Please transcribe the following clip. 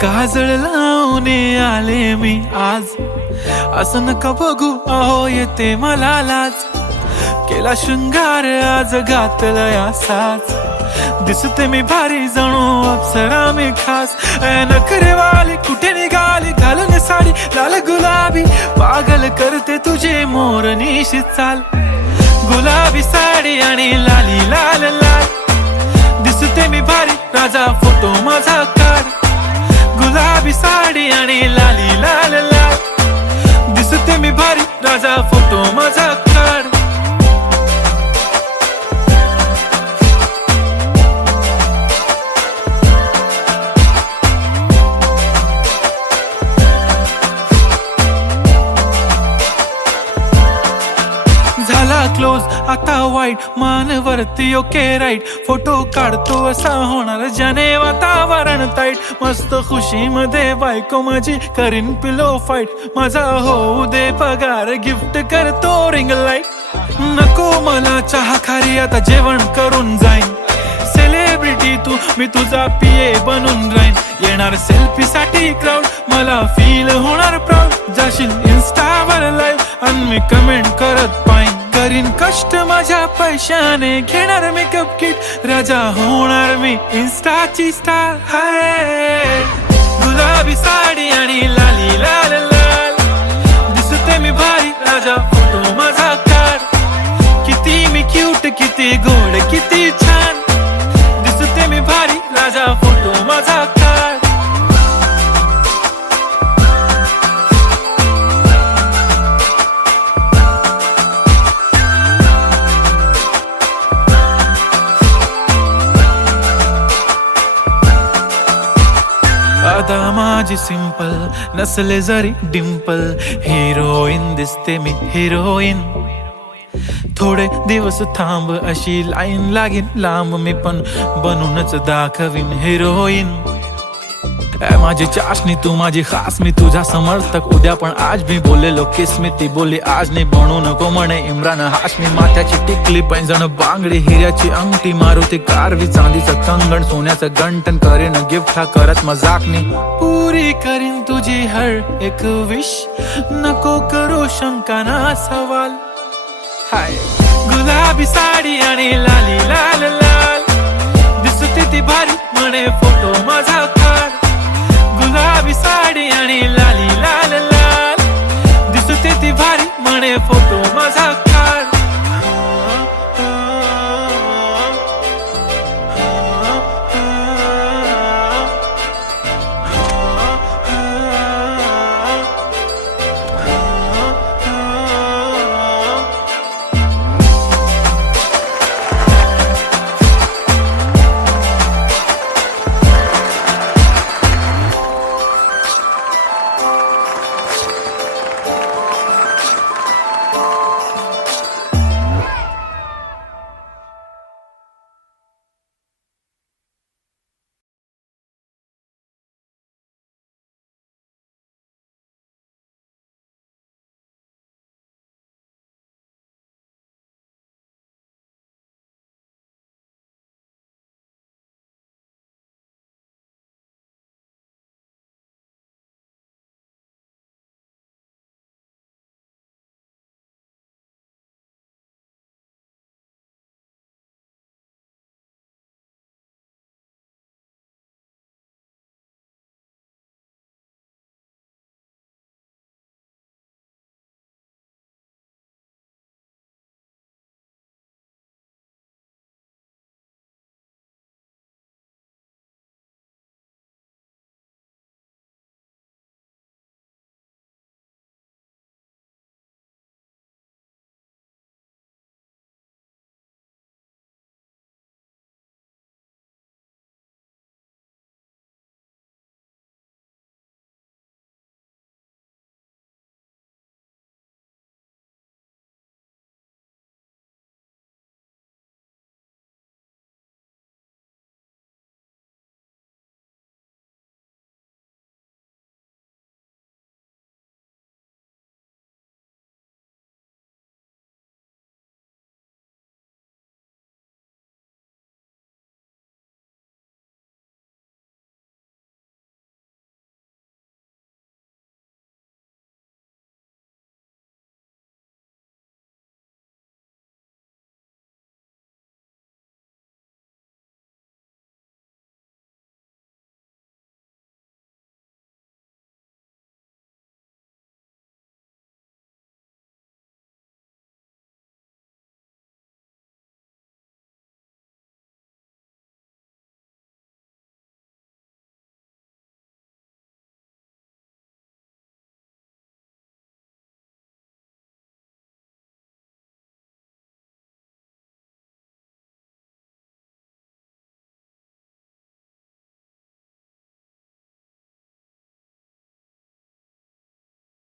काजळ लावून आले मी आज, असं नका बघू अहो येते मला लाज. केला शृंगार आज घातलाय असाच, दिसते मी भारी जणू अप्सरा मी खास. नखरेवाली कुठे निघाली घालून साडी लाल गुलाबी, पागल करते तुझे मोरनीशी चाल. गुलाबी साडी आणि लाली लाल लाल, दिसते मी भारी राजा फोटो माझा काढ. गुलाबी साडी आणि लाली लाल लाल, दिसते मी भारी राजा फोटो माझा काढ. झाला क्लोज आता वाईट, मानवरती ओके राईट. फोटो काढतो असा होणार ज्याने वातावरण ताईट. मस्त खुशी मध्ये बायको माझी करीन पिलो फाईट. माझा होऊ दे पगार गिफ्ट करतो रिंग लाईट. नको मला चहा खारी आता जेवण करून जाईन. सेलिब्रिटी तू मी तुझा पिये बनून राहीन. येणार सेल्फी साठी क्राऊड मला फील होणार प्राऊड. जाशील इन्स्टावर लाईव्ह आणि मी कमेंट करत पाईन. करीन कष्ट माझ्या पैशाने घेणार मेकअप किट. राजा होणार मी इन्स्टाची स्टार. हाय गुलाबी साडी आणि लाली लाल लाल, दिसते मी भारी राजा फोटो माझा काढ. किती मी क्यूट किती गोड किती छान, दिसते मी भारी राजा फोटो माझा काढ. आता माझी सिंपल नसले जरी डिंपल, हिरोईन दिसते मी हिरोईन. थोडे दिवस थांब अशी लाईन लागेल लांब, मी पण बनूनच दाखवीन हिरोईन. माझी चाशनी तू माझी खास, मी तुझा समर्थक उद्या पण आज मी बोलेलो किस मी. ती बोली आज नाही बनू नको म्हणे इम्रान हाशमी. माथ्याची टिकली पैंजण बांगडी हिऱ्याची अंगठी, मारुती कारवी चांदीचं कंगण सोन्याचं गंटन. करीन गिफ्ट हा करत मजाकनी, पुरी करीन तुझी हर एक विश. नको करू शंका ना सवाल. हाय गुलाबी साडी आणि लाली लाल लाल, दिसते ती भारी म्हणे फोटो माझा काढ. गुलाबी साडी आणि लाली लाल लाल, दिसते ती भारी म्हणे फोटो माझा